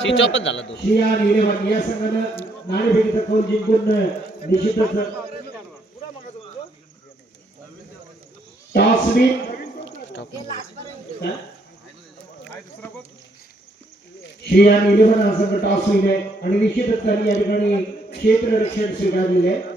स्विचऑफच झाला तो. या संघानं नाणेफेकीचा कौल जिंकून निश्चितच टॉस विन श्रीयान 11 हा संघ टॉस विन आहे आणि निश्चितच त्यांनी या ठिकाणी क्षेत्ररक्षण स्वीकारलेले आहे.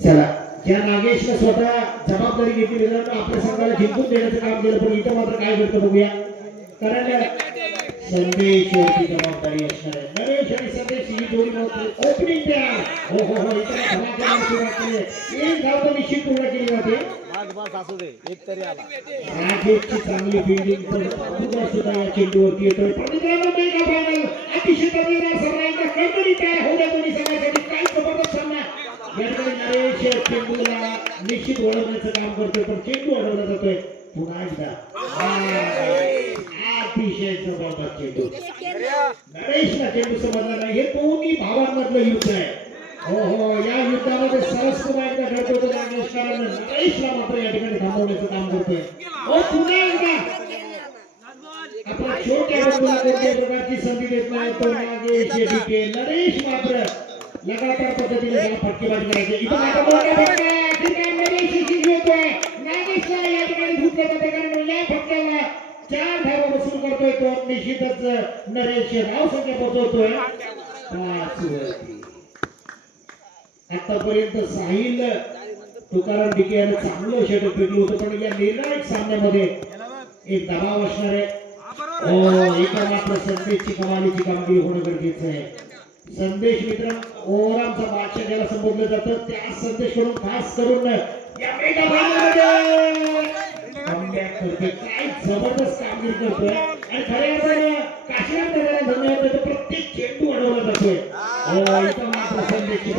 चला या नागेशने स्वतः जबाबदारी घेतली. मित्रांनो आपल्या संघाला जिंकून देण्याचं काम केलं पण इथं मात्र काय करतो बघूया. कारण संदेश वरती जबाबदारी असणार आहे. नरेश आणि संदेश ही जोडी मात्र ओपनिंग द्या. हो हो हो इथे धमाकेदार सुरुवात केली. एक धाव तर निश्चित पूर्ण केली जाते. बस असू दे एक तरी आला. राजेशची चांगली फिल्डिंग पण सुद्धा या चेंडूवरती येतोय. मित्रांनो मेगा फायनल अतिशय दर्जेदार सामना कडकडीत आहे. हो द्या दोन्ही संघांसाठी काय जबरदस्त सामना. या ठिकाणी नरेश चेंडूला निश्चित ओढवण्याचं काम करतोय पण चेंडू ओढवला जातोय पुन्हा एकदा. अतिशय जबरदस्त चेंडू. नरेशला चेंडू समजला नाही. हे दोन्ही भावांमधलं युद्ध आहे. हो हो या युद्धामध्ये सरस पुन्हा एकदा घडतो तो नागेश कारण नरेशला मात्र या ठिकाणी थांबवण्याचं काम करतोय. हो पुन्हा एकदा आपल्या छोट्या बंधूला कोणत्याही प्रकारची संधी देत नाही तो नागेश येते. नरेश मात्र लगातार पद्धतीने त्याला फटकेबाजी करायचे. इथं मात्र मोठा फटका ठिकाणी नरेश जिंकतोय. नागेशला या ठिकाणी धुतलं जाते कारण या फटक्याला 4 धावा वसूल करतोय तो निश्चितच नरेश धाव संख्या पोहोचवतोय 5 वरती. आतापर्यंत साहिल तुकाराम डिके याने चांगलं षटक फेकलं होतं पण या निर्णायक सामन्यामध्ये एक दबाव असणार आहे. एका मात्र संदेशची कमालीची कामगिरी होणं गरजेचं आहे. संदेश मित्र ओरामचा बादशाह ज्याला संबोधलं जातं त्या संदेश कडून खास करून या मेगा फायनलमध्ये कमबॅक करतोय. काय जबरदस्त कामगिरी करतोय आणि खऱ्या अर्थाने काशीनाथ दादाला धन्यवाद देतो. प्रत्येक चेंडू अडवला जातोय. इथं मात्र संदेशची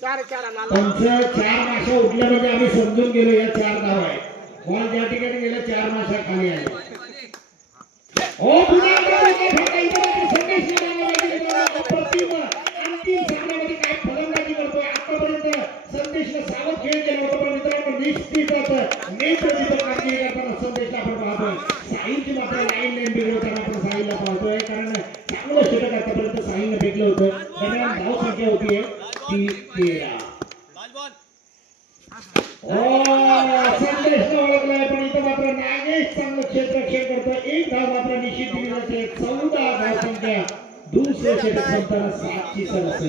चार माशा उठल्यामध्ये आम्ही समजून गेलो या 4 धाव आहे. बॉल ज्या ठिकाणी गेला 4 माशा खाली आल्या. अंतिम सामन्यामध्ये काय फलंदाजी करतोय. आतापर्यंत संदेशला सावध खेळ केला होता पण मित्रांनो निश्चितच नेतृत्व कामगिरी करताना संदेशला आपण पाहतोय. साहिलची मात्र लाईन बिघडवताना आपण साहिलला पाहतोय कारण चांगलं षटक आतापर्यंत साहिलने फेकलं होतं. दरम्यान धाव संख्या होती ती 13. संदेशला ओळखलाय पण इथं मात्र नागेश चांगलं क्षेत्ररक्षण करतोय. एक धाव मात्र निश्चित दिली जाते. 14 धाव संख्या. दुसरे षटक संपताना 7 ची सरासरी.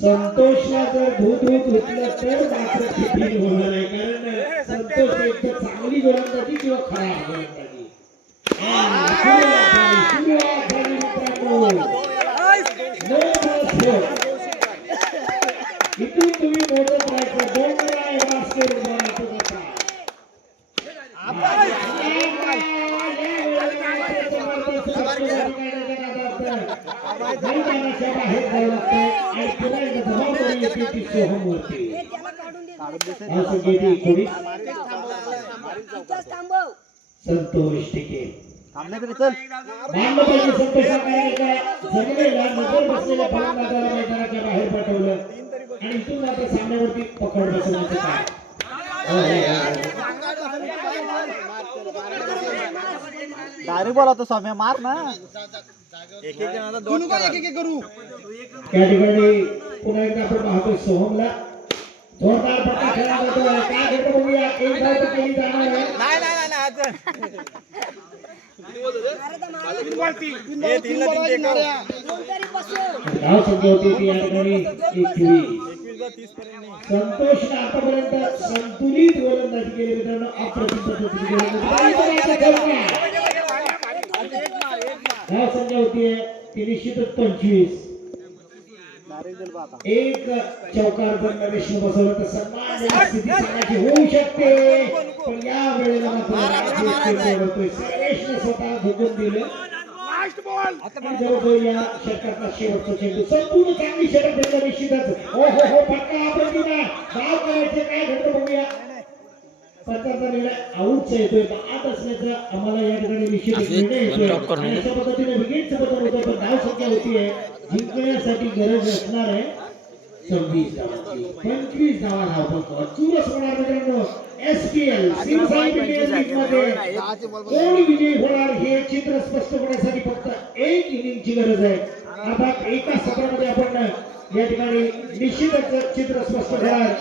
संतोषला जर धूत धुतलं तर मात्र फिटिंग होणार नाही कारण संतोष एक तर चांगली गोलंदाजी किंवा खराब गोलंदाजी. सुरुवात झाली मित्रांनो. इथून तुम्ही मोठं राहायचं 2 वेळा एवढा स्कोर बनवतो कसा. बाहेर जावं लागतंय आणि पुन्हा एकदा जबाबदारी येते ती सोहमवरती. असं गेली कोणी संतोष टिके मानलं पाहिजे. संतोषाकडे जमलेला नजर बसलेल्या फलंदाजाला मैदानाच्या बाहेर पाठवलं आणि इथून मात्र सामन्यावरती पकड बसवण्याचं काय. डायरेक्ट बोला तो सौम्य मार ना. एक जणाला 2 करू. त्या ठिकाणी पुन्हा एकदा आपण पाहतो सोहमला जोरदार फटका खेळला जातो. काय करतो बघूया. एक धाव तर केली जाणार आहे. नाही धाव संख्या होती ती या ठिकाणी 21. संतोषने आतापर्यंत संतुलित गोलंदाजी केली मित्रांनो. अप्रतिम पद्धतीने धाव संख्या होती ती निश्चितच 25. एक चौकार जर नरेशने बसवलं तर सन्मान स्थिती सांगायची होऊ शकते, पण या वेळेला मात्र सर्वेशने स्वतः झुकून दिले. जवळजवळ या षटकातला शेवटचा चेंडू संपूर्ण चांगली षटक भेटलं निश्चितच. हो हो हो फटका आपण दिला, धाव करायचे काय घडतं बघूया. पंचांचा निर्णय आऊटचा येतोय, बाद असल्याचं आम्हाला या ठिकाणी निश्चित निर्णय येतोय. आणि अशा पद्धतीने विकेटचं बदल होतं, पण धाव संख्या होतीये जिंकण्यासाठी गरज असणार आहे 26 धावांची. 25 धावा धावतो चुरस होणार मित्रांनो. SPL सिंहसाई प्रीमियर लीग मध्ये कोण विजयी होणार हे चित्र स्पष्ट होण्यासाठी फक्त एक इनिंगची गरज आहे. अर्थात एका सत्रामध्ये आपण या ठिकाणी निश्चितच चित्र स्पष्ट होणार.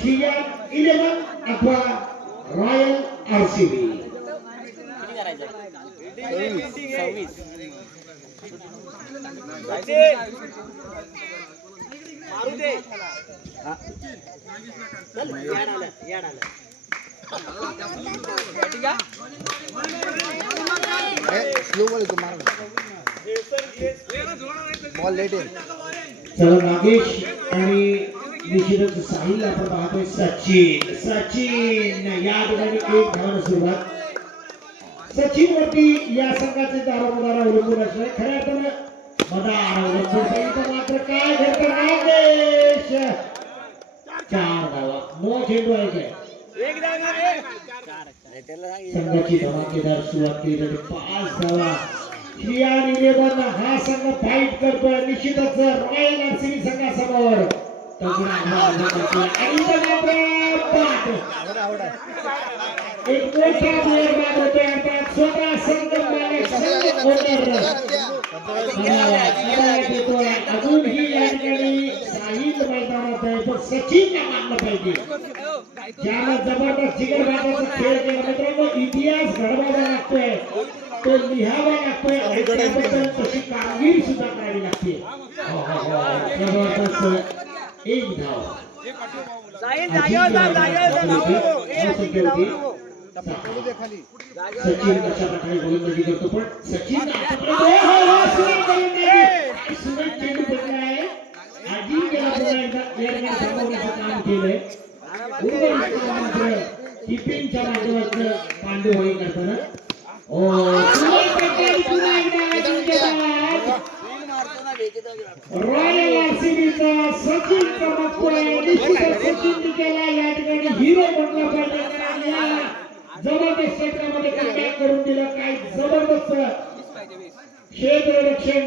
शियान 11 अथवा रॉयल RCB. चला नागेश आणि निश्चितच साहिल आपण पाहतोय. सचिन या ठिकाणी एक धावानं सुरुवात. सचिन वरती या संघाचे दारोमदार अवलंबून असणार. खऱ्या अर्थानं मदार अवलंबून मात्र काय घडतं नागेश 4 धावा. 9 चेंडू आहे काय संघाची धमाकेदार सुरुवात केली जाते. 5 धावा. शियान 11 हा संघ फाईट करतोय निश्चितच रॉयल RCB संघासमोर. एक मोठा प्लेयर बाद होतोय. अर्थात स्वतः संघ अजूनही या ठिकाणी साहिल मैदानात आहे, पण सचिनला मानलं पाहिजे. ज्याला जबरदस्त जिगरबाजाचा खेळ केला मित्रांनो. इतिहास घडवावा लागतोय, तो लिहावा लागतोय आणि त्याबद्दल तशी कामगिरी सुद्धा करावी लागते. जबरदस्त एक धाव. सचिन अशा प्रकारे गोलंदाजी करतो, पण सचिन चेंडू बदला आहे. आधी काम केलंय. किपिंगच्या माध्यमातून पांडू होई करताना रॉयल RCBचा सचिन चमकतोय. निश्चितच सचिन टिकेला या ठिकाणी हिरो बनला पाहिजे. जबरदस्त क्षेत्रामध्ये काम करून दिलं. काय जबरदस्त क्षेत्ररक्षण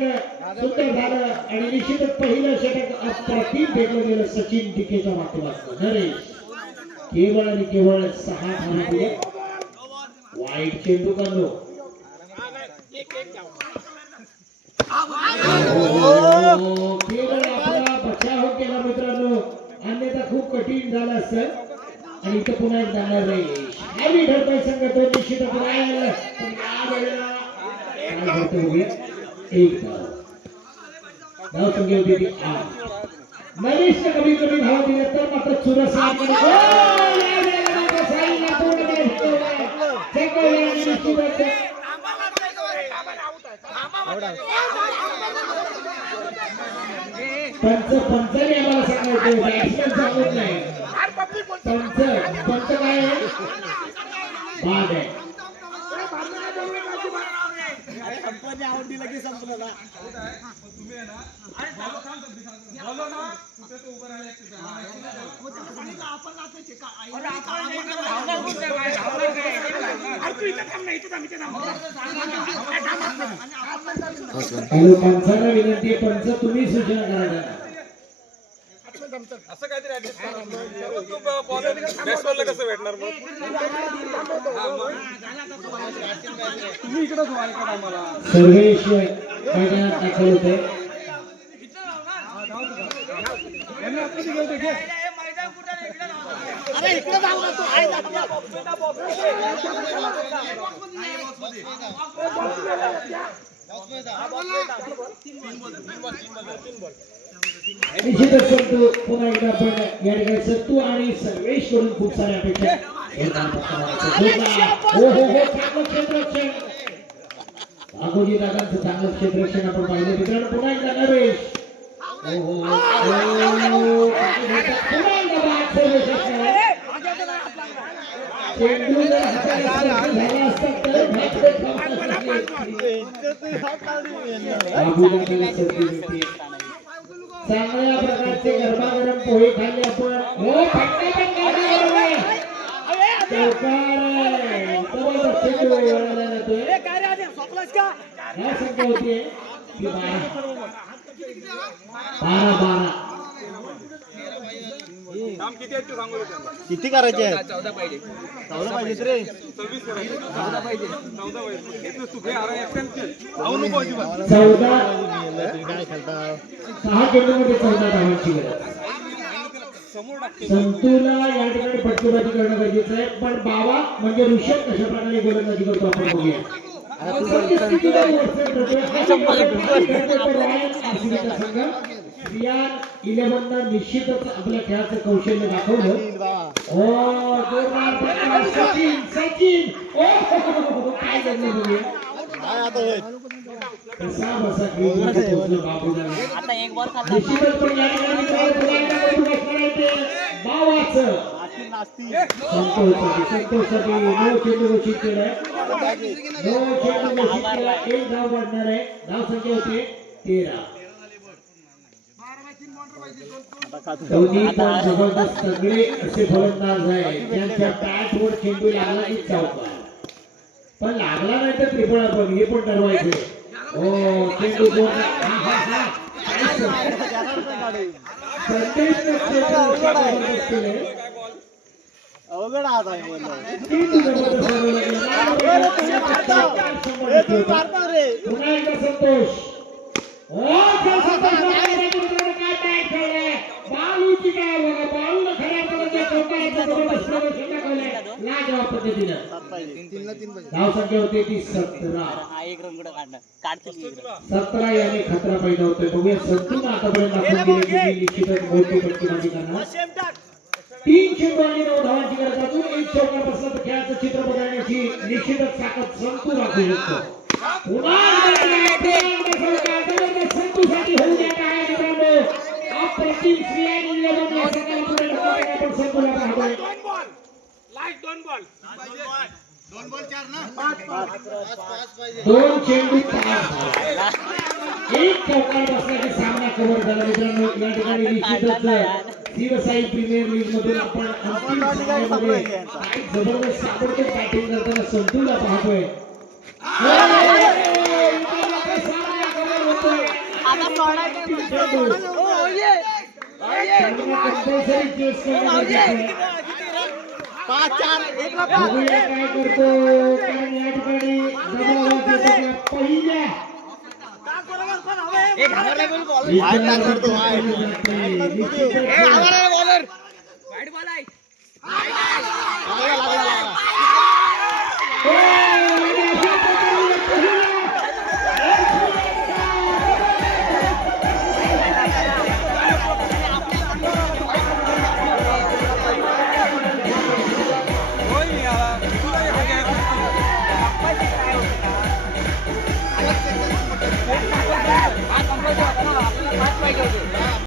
सुंदर झालं आणि निश्चितच पहिलं षटक अप्रतिम भेटलं गेलं सचिन टिकेच्या माध्यमातून. नरेश केवळ आणि केवळ 6 धावा दिल्या. वाईट चेंडू काढलो. केवळ आपला बचाव केला मित्रांनो, अन्यथा खूप कठीण झालं असतं. आणि इथं पुन्हा एक जाणार नाही. आम्ही ठरतोय संघ तो निश्चितच राहील, पण या वेळेला काय करतो बघूया. एक धाव संख्या होती ती 8. नरेशने कमी कमी धावा दिल्या तर मात्र चुरस पंचाने आम्हाला सांगायचं, बॅट्समॅन सांगत नाही. पंच काय आहे बाद आहे. पंचांना विनंती आहे, पंच तुम्ही सूचना करायला. असं काहीतरी बॅट्समॅनला कसं भेटणार मग? तुम्ही इकडेच व्हाल का आम्हाला? सर्वेश मैदानात दाखल होते. अरे इकडे जाऊ ना तू. निश्चितच संतू पुन्हा एकदा आपण या ठिकाणी सत्तू आणि सर्वेश करून खूप साऱ्या अपेक्षा. हो हो हो चांगलं क्षेत्ररक्षण. भागोजी दादांचं चांगलं क्षेत्ररक्षण आपण पाहिलं मित्रांनो. पुन्हा एकदा नरेश चेंडू जर हाताला झाला असता तर चांगल्या प्रकारचे गरमागरम पोहे खाल्ले आपण. हो फटका पण काढला. चौकार आहे. जबरदस्त चेंडू वळवला जातोय. काय संख्या होतीये की 12 काम किती आहेत ते सांगू दे त्यांना. किती करायचे आहेत? 14 पाहिजे. 14 पाहिजेत रे. 26 करायचे. 14 पाहिजे. 14 पाहिजे. घेतलंस तू घे आरा एकट्याने. आऊ नको अजिबात. 14 तुम्ही काय खेळता? 6 चेंडूमध्ये 14 धावांची गरज. समोर टाकते. संतूला या ठिकाणी फटकेबाजी करणं गरजेचं आहे. पण बाबा म्हणजे ऋषभ कशा प्रकारे गोलंदाजी करतो आपण बघूया. निश्चितच आपल्या खेळाचं कौशल्य दाखवलं. सचिन सचिन काय करणार बघूया. कसा बसा खेळला बाबूला. आता एक बॉल खाल्ला निश्चितच पण या ठिकाणी बावाचं संतोषसाठी नऊ चेंडू घोषित केलाय. नऊ चेंडू घोषित केला. एक धाव वाढणार आहे. धाव संख्या होते 13. दोन्ही पण जबरदस्त सगळे असे फलंदाज आहेत ज्यांच्या बॅटवर चेंडू लागला की चौकार. पण लागला नाही तर त्रिफळ आपण हे पण ठरवायचे. हो चेंडू दोन अवघड आहात आहे पुन्हा एकदा संतोष. बालूची काय बघा बालूला खऱ्या पद्धतीनं धाव संख्या होते ती 17. हा एक रन कुठं काढणार काढतील एक रन. 17 याने खतरा पैदा होतोय. बघूया संतून आतापर्यंत दाखवून दिले की निश्चितच मोठी फटकेबाजी करणार. 3 चेंडू आणि 9 धावांची गरज असून एक चौकार बसला तर खेळाचं चित्र बदलण्याची निश्चितच ताकद संतू दाखवू शकतो. संतूसाठी होऊ द्या काय मित्रांनो. अप्रतिम श्रेणी नियोजन या सगळ्या पुढे आपण संतूला पाहतोय. दोन चेंडू 5 एक चौकार बसला की सामना कव्हर झाला मित्रांनो. या ठिकाणी निश्चितच शिवसाई प्रीमियर लीग मधून आपण अंतिम सामन्यामध्ये जबरदस्त ताबडतोब बॅटिंग करताना संतूला पाहतोय. कंपल्सरी केस करण्यात 5-4 बघूया काय करतो. कारण या ठिकाणी दबावाच्या पहिल्या